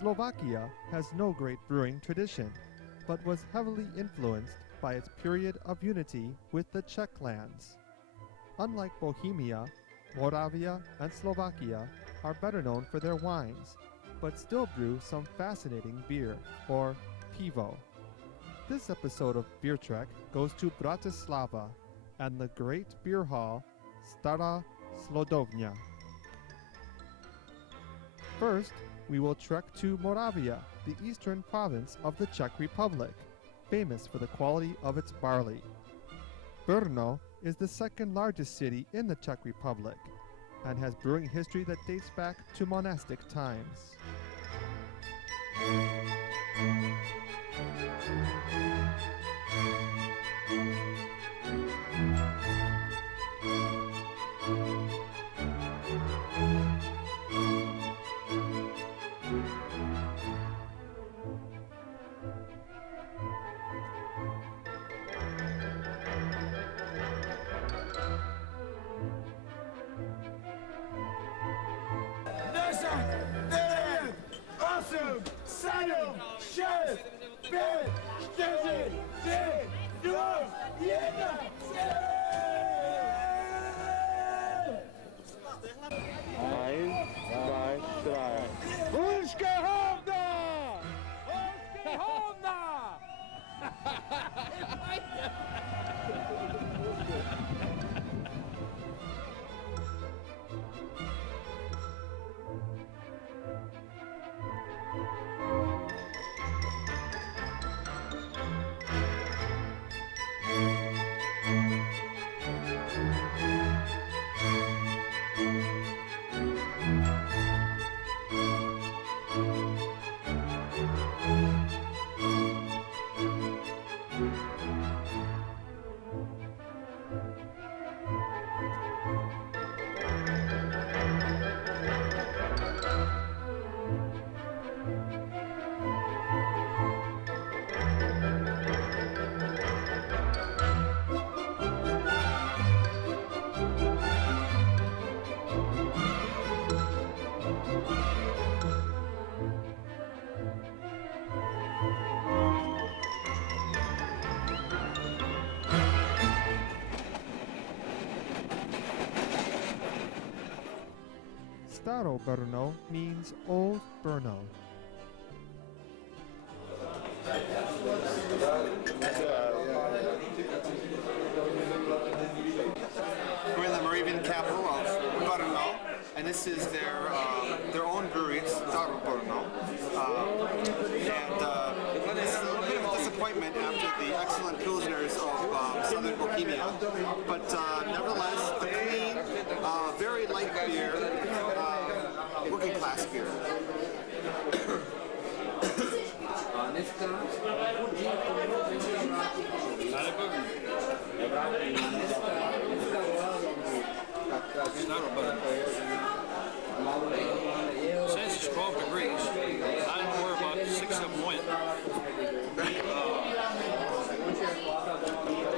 Slovakia has no great brewing tradition, but was heavily influenced by its period of unity with the Czech lands. Unlike Bohemia, Moravia and Slovakia are better known for their wines, but still brew some fascinating beer, or pivo. This episode of Beer Trek goes to Bratislava and the great beer hall Stara Slodovnia. First, we will trek to Moravia, the eastern province of the Czech Republic, famous for the quality of its barley. Brno is the second largest city in the Czech Republic and has brewing history that dates back to monastic times. Staro Brno means Old Brno. We're in the Moravian capital of Brno, and this is their own brewery, Staro Brno. And this is a little bit of a disappointment after the excellent pilsners of southern Bohemia, but nevertheless, a clean, very light beer, working class beer. It says it's 12 degrees. I don't know where about 6 of them went.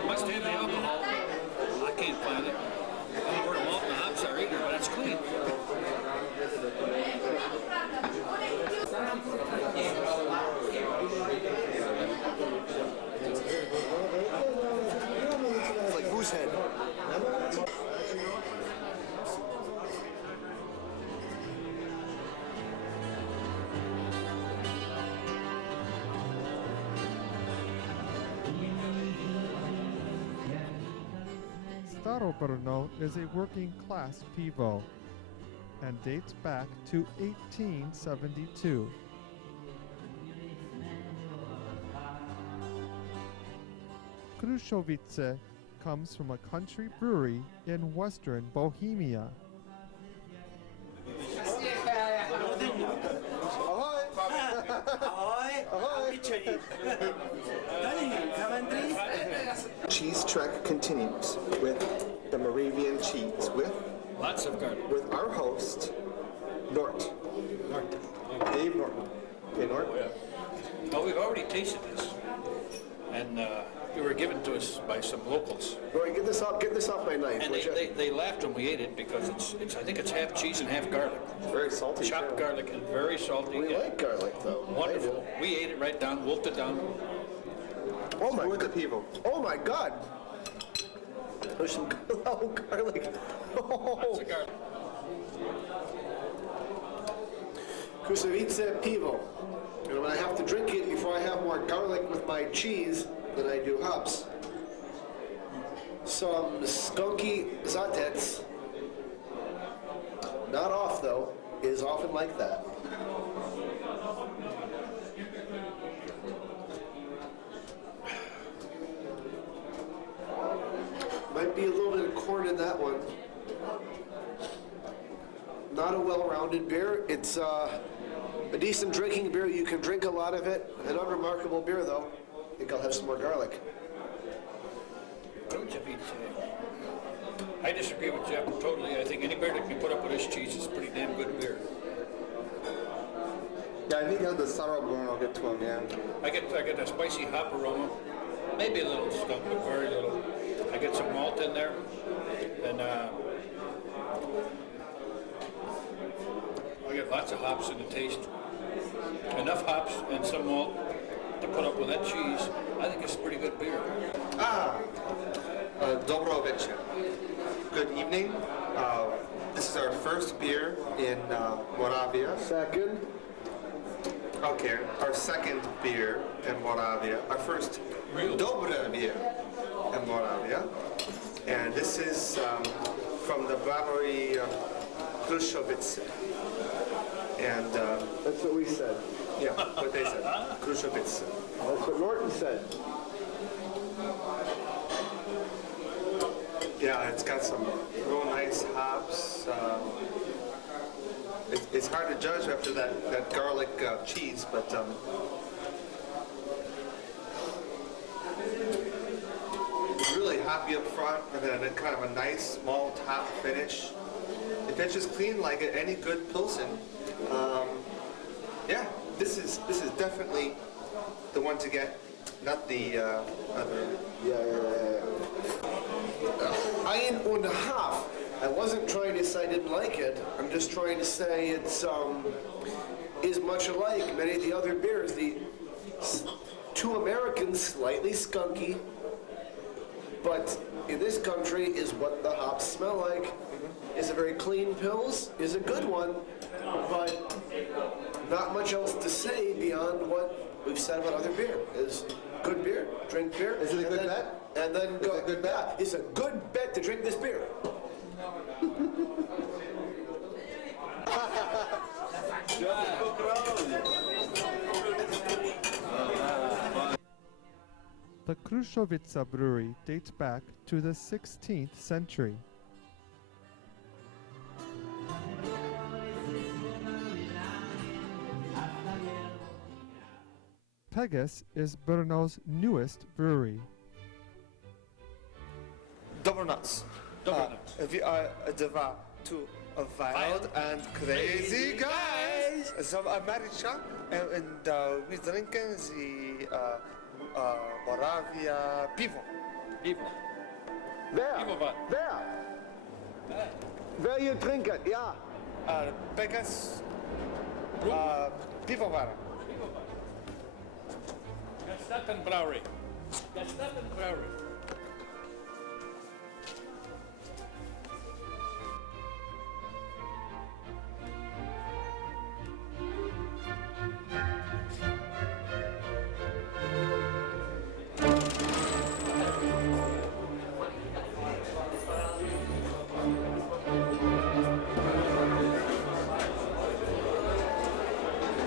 Must have the alcohol, but I can't find it. I don't know where the malt and the hops are either, but it's clean. It's like goose head. Staro Brno is a working class pivo and dates back to 1872. Krušovice comes from a country brewery in western Bohemia. Cheese trek continues with the Moravian cheese with Lots of garlic. with our host Nort. Dave Norton. Okay, Nort. Oh, yeah. Well, we've already tasted this. And and they were given to us by some locals. Roy, get this off my knife. And would you? they laughed when we ate it because it's I think it's half cheese and half garlic. Very salty. Chopped garlic and very salty. We like garlic, though. Wonderful. We ate it right down, wolfed it down. Oh my With the god! people. Oh my god! There's some garlic. Oh. Lots of garlic. Krusovice pivo. And when I have to drink it before I have more garlic with my cheese than I do hops. Some skunky zatets. Not off though. It is often like that. Might be a little bit of corn in that one. Not a well-rounded beer. It's a decent drinking beer. You can drink a lot of it. An unremarkable beer, though. I think I'll have some more garlic. What would Jeff eat today? I disagree with Jeff totally. I think any beer that can put up with his cheese is pretty damn good beer. Yeah, I think you have the sour burn. I'll get to him. Yeah. I get that spicy hop aroma, maybe a little skunk, but very little. I get some malt in there, and I get lots of hops in the taste. Enough hops and some malt to put up with that cheese. I think it's a pretty good beer. Dobro večer. Good evening. This is our first beer in Moravia. Second. Okay, our second beer in Moravia. Our first Dobre beer in Moravia. And this is from the brewery Krušovice. And That's what we said. yeah, what they said. Krušovice. That's what Norton said. Yeah, it's got some real nice hops. It's hard to judge after that garlic cheese, but really hoppy up front, and then a kind of a nice small top finish. It finishes clean like any good Pilsen. Yeah, this is definitely the one to get, not the other. Yeah. Ein und a half. I wasn't trying to say I didn't like it. I'm just trying to say it's is much alike many of the other beers. The two Americans, slightly skunky, but in this country is what the hops smell like. Is a very clean pils, is a good one, but not much else to say beyond what we've said about other beer. Is good beer, drink beer. Is it a good bet? And then go. Is it a good bet? Yeah, it's a good bet to drink this beer. The Krušovica brewery dates back to the 16th century. Pegas is Brno's newest brewery. Dobronoc. Dobronoc. We are two wild and crazy guys. Some American, and we drinking the Moravia pivo. Pivo. There. Pivo wat. There. Where you drink it, yeah. Pegas pivovar. Gestatten Brewery. Gestatten Brewery.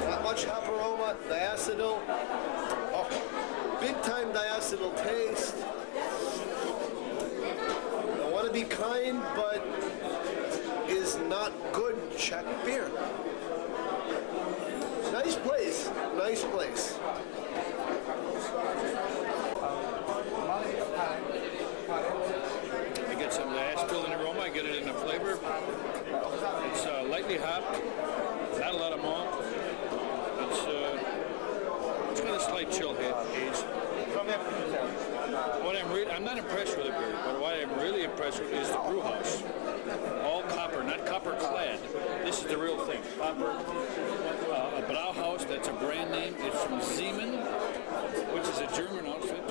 Not much hop aroma, diacetyl. Oh, big time diacetyl taste. I want to be kind, but is not good Czech beer. Nice place, nice place. I get some diacetyl in the aroma. I get it in the flavor. It's lightly hopped. Not a lot of malt. It's got a slight chill haze. I'm not impressed with the beer, but what I'm really impressed with is the brew house. All copper, not copper clad. This is the real thing. Copper. A Brauhaus, that's a brand name. It's from Siemens, which is a German outfit.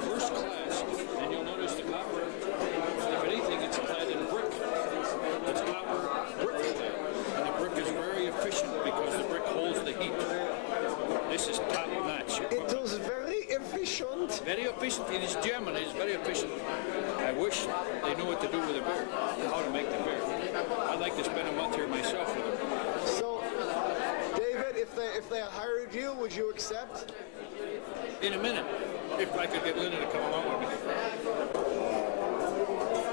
First class, and you'll notice the copper. If anything, it's clad in brick. It's copper brick clad, and the brick is very efficient because the brick holds the heat. This is top notch. It is very efficient. Very efficient. It is German. It is very efficient. I wish they knew what to do with the beer, how to make the beer. I'd like to spend a month here myself with them. So, David, if they hired you, would you accept? In a minute, if I could get Linda to come along with me.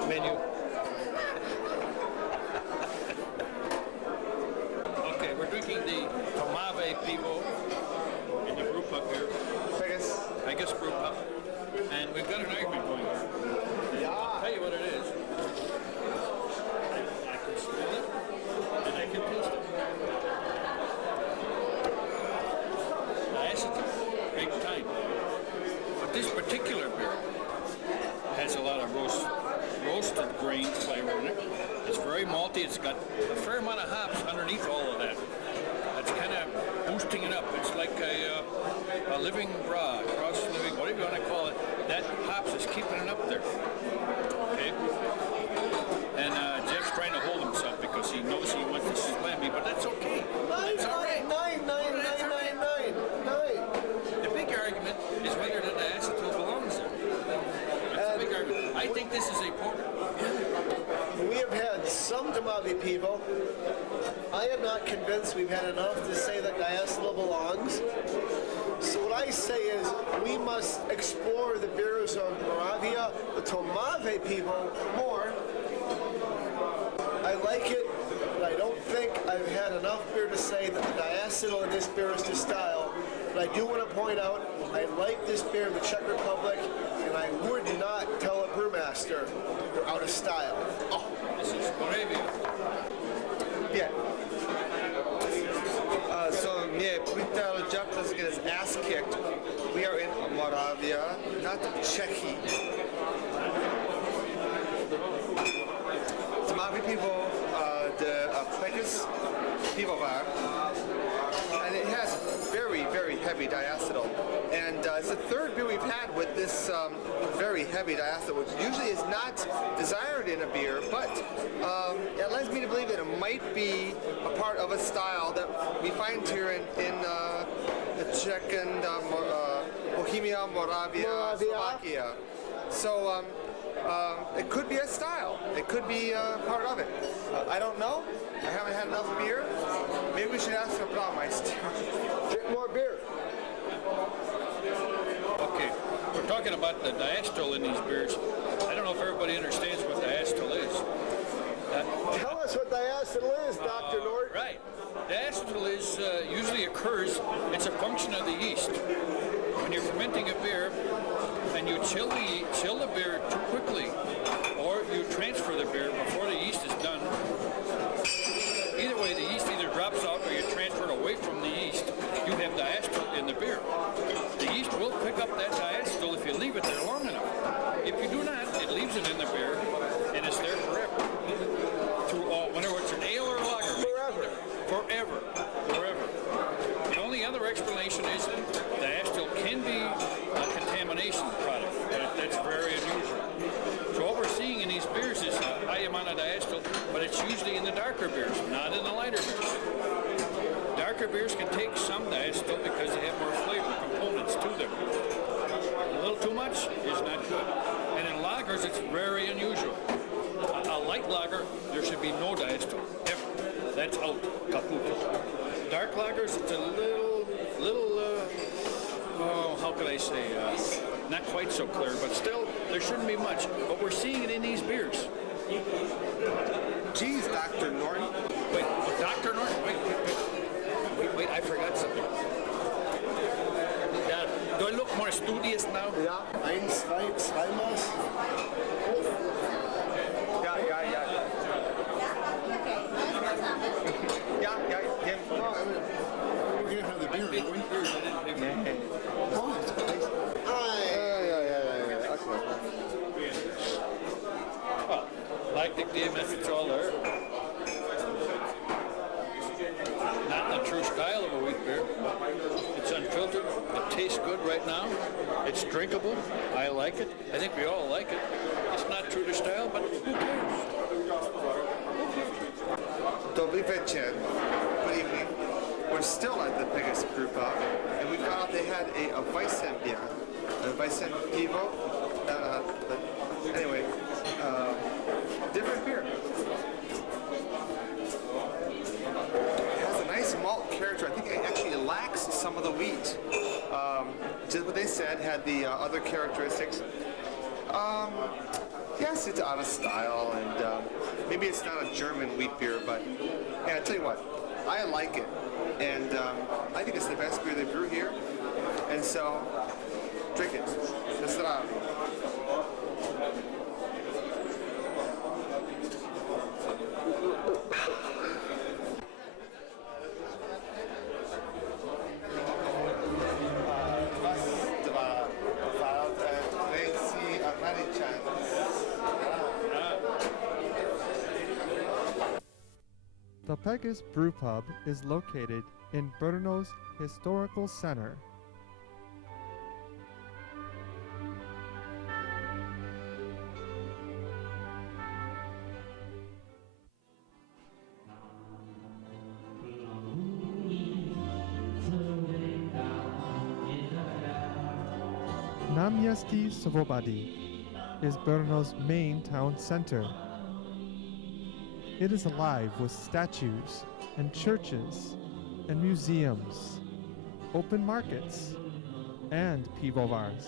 Menu. Okay, we're drinking the Tomave Pivo in the brew pub here. I guess brew pub. And we've got an argument going here. And I'll tell you what it is. I can smell it, and I can taste it. Diacetyl, big time. But this particular beer has a lot of roasted grain flavor in it. It's very malty. It's got a fair amount of hops underneath all of that. It's kind of boosting it up. It's like a living raw, cross-living, whatever you want to call it. That hops is keeping it up there. Okay? And Jeff's trying to hold himself because he knows he wants to slam me, but that's okay. That's all right. Nine. The big argument is whether the diacetyl belongs there. That's the big argument. I think this is a porter. We have had some Tomave Pivo. I am not convinced we've had enough to say that diacetyl belongs. So what I say is we must explore the beers of Moravia, the Tomave Pivo, more. I like it, but I don't think I've had enough beer to say that the diacetyl in this beer is to style. But I do want to point out, I like this beer in the Czech Republic, and I would not tell a brewmaster they're out of style. Oh. This is Moravia. Yeah. So yeah, Pritel Jeff doesn't get his ass kicked. We are in Moravia, not Czechy. Tomave Pivo, the Pekis Pivovar, and it has very, very heavy diacetyl. And it's the third beer we've had with this very heavy diacetyl, which usually is not desired in a beer, but it leads me to believe that it might be a part of a style that we find here in the Czech and Bohemia, Moravia, Slovakia. So it could be a style. It could be part of it. I don't know. I haven't had enough beer. Maybe we should ask the Braumeister. Drink more beer. Okay, we're talking about the diacetyl in these beers. I don't know if everybody understands what diacetyl is. Tell us what diacetyl is, Dr. Nort. Right. Diacetyl is usually occurs. It's a function of the yeast. When you're fermenting a beer and you chill the beer too quickly, or you transfer the beer before the yeast is done. Either way, the yeast either drops out or you transfer it away from the yeast. You have diacetyl in the beer. The yeast will pick up that diacetyl if you leave it there long enough. If you do not, it leaves it in the beer and it's there forever. Through all, whenever it's an ale or a lager. Forever. The only other explanation is that diacetyl can be a contamination product. That's very unusual. So what we're seeing in these beers is a high amount of diacetyl, but it's usually in the darker beers, not in the lighter beers. Darker beers can take some diacetyl because they have more flavor components to them. A little too much is not good. And in lagers, it's very unusual. A light lager, there should be no diacetyl, ever. That's out, kaput. Dark lagers, it's a little, how could I say, not quite so clear, but still, there shouldn't be much. But we're seeing it in these beers. Geez, Dr. Norton. Wait, Dr. Norton, wait, I forgot something. Do I look more studious now? Ja, eins, zwei, zweimal. Yeah. No, I mean, we're gonna have the beer, aren't we? benefits all there. Not in the true style of a wheat beer. It's unfiltered. It tastes good right now. It's drinkable. I like it. I think we all like it. It's not true to style, but who cares? Dobry večer. Good evening. We're still at the Pegasus Brew Pub, and we found out they had a Weissen beer, a Weissen Pivo. Anyway, different beer. It has a nice malt character. I think it actually lacks some of the wheat. Just what they said had the other characteristics. Yes, it's out of style, and maybe it's not a German wheat beer, but yeah, I tell you what, I like it, and I think it's the best beer they brew here, and so drink it. That's it. The Pegasus Brew Pub is located in Brno's historical center. Náměstí Svobody is Brno's main town center. It is alive with statues and churches and museums, open markets, and pivovars.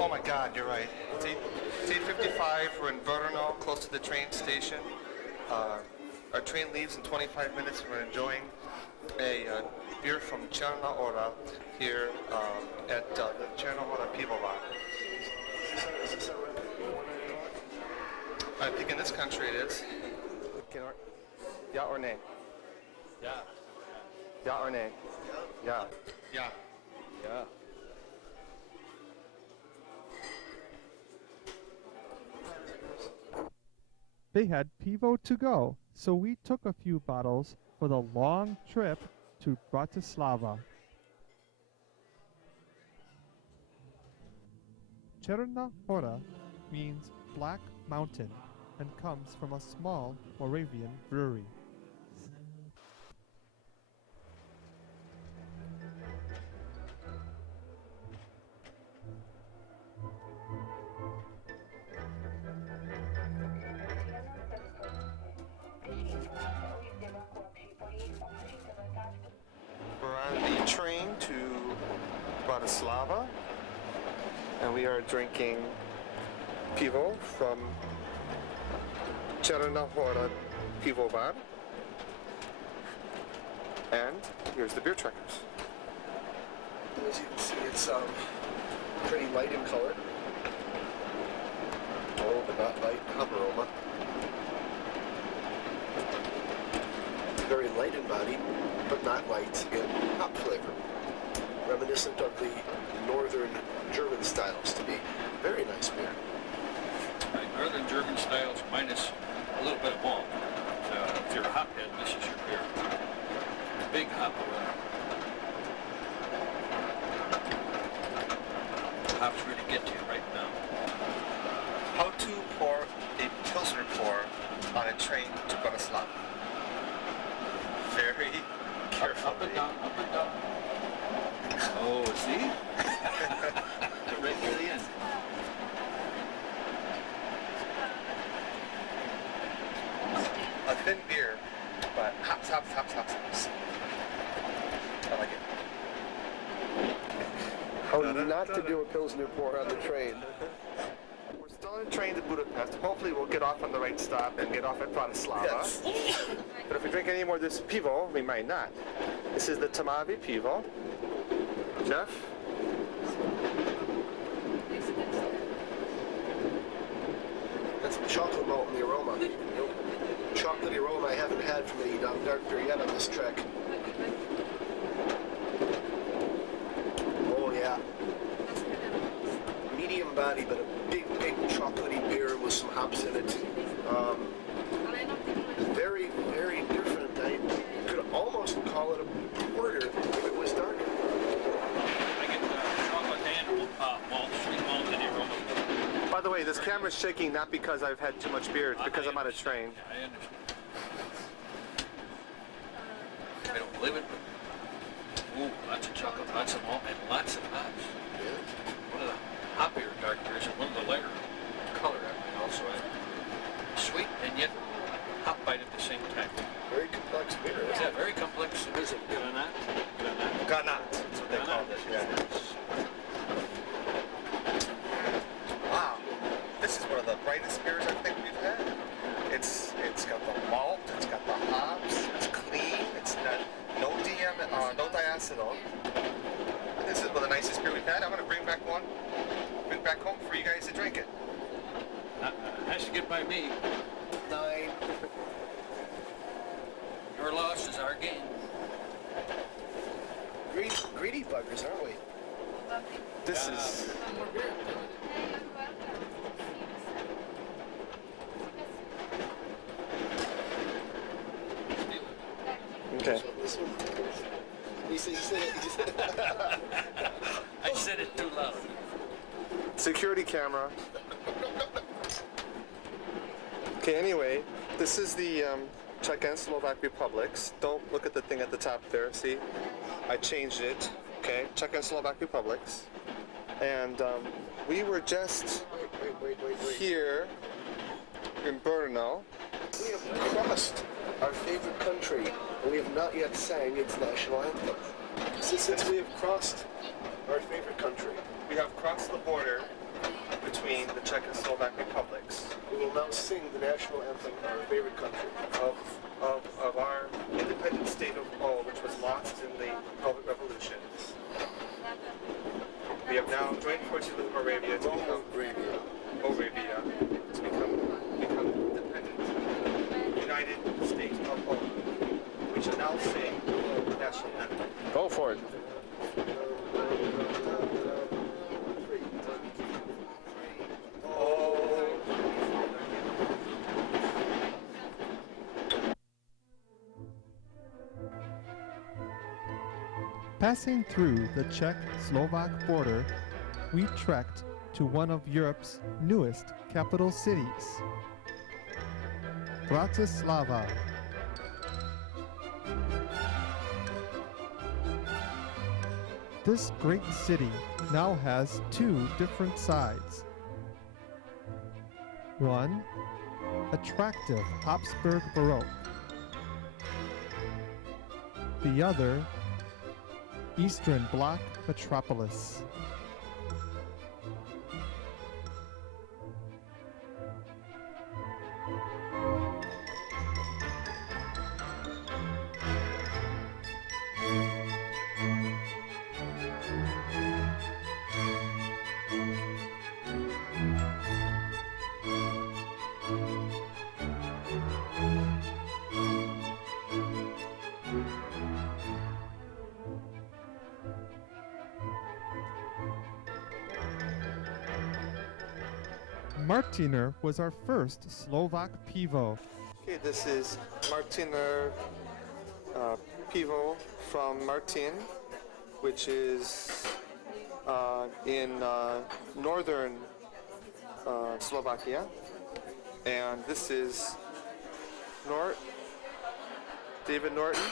Oh my God, you're right. It's 8:55. We're in Brno, close to the train station. Our train leaves in 25 minutes, and we're enjoying a beer from Czarna Hora here at the Czarna Hora Pivovar. I think in this country it is. Yeah or nay? Yeah. Yeah or nay? Yeah. Yeah. Yeah. They had pivo to go, so we took a few bottles for the long trip to Bratislava. Czarna Hora means Black Mountain and comes from a small Moravian brewery. We're on the train to Bratislava, and we are drinking pivo from Czarna Hora Pivovar. And here's the beer trackers. As you can see, it's pretty light in color. Oh, but not light hop aroma. Very light in body, but not light in hop flavor. Reminiscent of the northern German styles to be. Very nice beer. Right, Northern German styles minus a little bit of malt. If you're a hophead, this is your beer. Big hop aroma. Hops really get to you right now. How to pour a Pilsner pour on a train to Bratislava. Very carefully. Up and down, up and down. Oh, see? Right near the end. A thin beer, but hops, hops, hops, hops, hops. I like it. How not to do a Pilsner pour on the train. We're still on a train to Budapest. Hopefully we'll get off on the right stop and get off at Bratislava. Yes. But if we drink any more of this pivo, we might not. This is the Tamavi pivo. Jeff? That's some chocolate malt in the aroma. Chocolatey aroma I haven't had from any dark beer yet on this trek. Oh yeah. Medium body, but a big chocolatey beer with some hops in it. Very, very different. I could almost call it a porter if it was darker. I get chocolate and malt, sweet malt in the aroma. By the way, this camera's shaking not because I've had too much beer, it's because I'm on a train. I understand. I don't believe it, but ooh, lots of chocolate, lots of malt, and lots of hops. One of the hoppier dark beers and one of the lighter color. I mean, also sweet and yet hop bite at the same time. Very complex beer. Yeah, very complex. Is it granat? Granat. Granat, that's what they call it. Yeah. Wow, this is one of the brightest beers I think we've had. It's got the malt, it's got the hops, it's clean, it's not no diacetyl. This is one of the nicest beer we've had. I'm gonna bring back home for you guys to drink it. Has to get by me. 9. Your loss is our gain. Greedy buggers, aren't we? This is okay. This one. You said it. I said it too loud. Security camera. Okay, anyway, this is the Czech and Slovak Republics. Don't look at the thing at the top there, see? I changed it, okay? Czech and Slovak Republics. And we were just Wait. here in Brno. We have crossed our favorite country, and we have not yet sang its national anthem. Since we have crossed our favorite country, We have crossed the border between the Czech and Slovak Republics we will now sing the national anthem of our favorite country. of our independent state of Poland, which was lost in the Polish Revolution. We have now joined forces with Moravia to become Moravia to become independent, united state of Poland. We shall now sing the national anthem. Go for it. Passing through the Czech-Slovak border, we trekked to one of Europe's newest capital cities, Bratislava. This great city now has two different sides. One, attractive Habsburg Baroque. The other, Eastern Bloc metropolis. Martiner was our first Slovak pivo. Okay, this is Martiner pivo from Martin, which is in northern Slovakia, and this is David Norton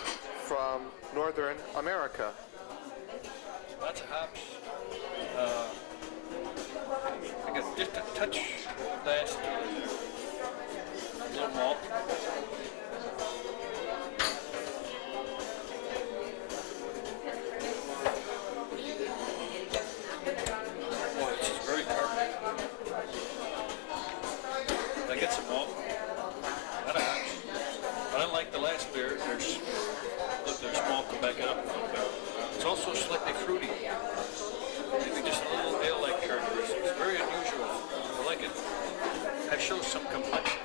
from Northern America. Lots of hops. I got just a touch of last little malt. Boy, this is very carbonated. I get some malt. Not a hops. But unlike the last beer, there's malt to back it up a little bit. It's also slightly fruity. Maybe just a little ale-like characteristics. Very unusual. I like it. That shows some complexion.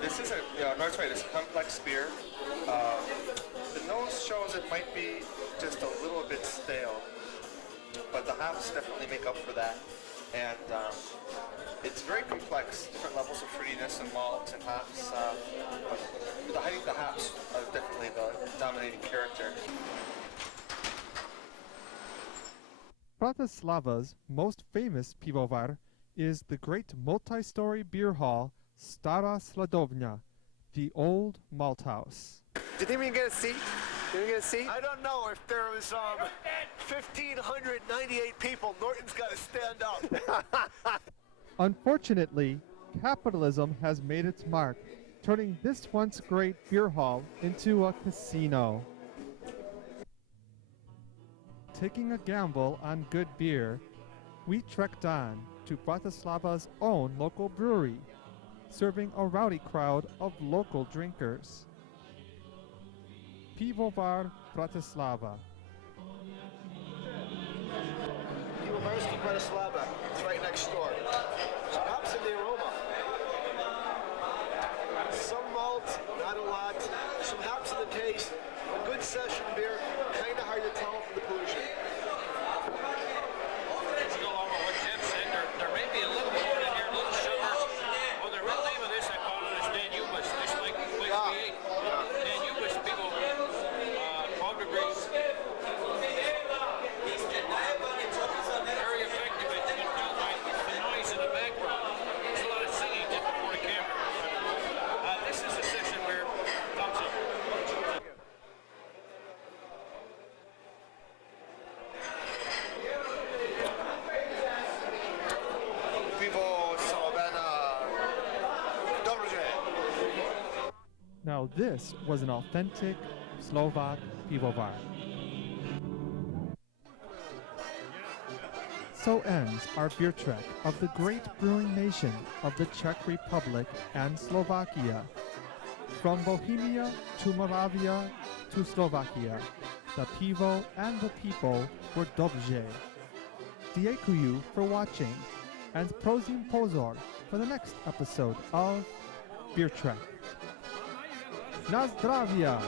This is North's right. It's a complex beer. The nose shows it might be just a little bit stale, but the hops definitely make up for that. And it's very complex, different levels of fruitiness and malt and hops. I think the hops are definitely the dominating character. Bratislava's most famous pivovar is the great multi-story beer hall Stara Sladovnia, the old malt house. Do you think we can get a seat? Can we get a seat? I don't know if there was 1,598 people. Norton's got to stand up. Unfortunately, capitalism has made its mark, turning this once great beer hall into a casino. Taking a gamble on good beer, we trekked on to Bratislava's own local brewery, serving a rowdy crowd of local drinkers. Pivovar Bratislava. Pivovarski Bratislava. It's right next door. Some hops in the aroma. Some malt, not a lot. Some hops in the taste. A good session beer. Kind of hard to tell from the pollution. To go along with what Jim said, there may be a little more in here, a little sugar. Well, the real name of this, I found out, is Dan Ubis, just like the place we ate. Dan Ubis, people, 12 degrees. Very effective. I think it by the noise in the background. There's a lot of singing just before the camera. This is a session where thumbs up. Pivo Slovena Dobrze. Now this was an authentic Slovak pivovar. So ends our beer trek of the great brewing nation of the Czech Republic and Slovakia. From Bohemia to Moravia to Slovakia, the pivo and the people were dobrze. Dziękuję for watching, and prosím pozor for the next episode of Beer Trek. Na zdravia!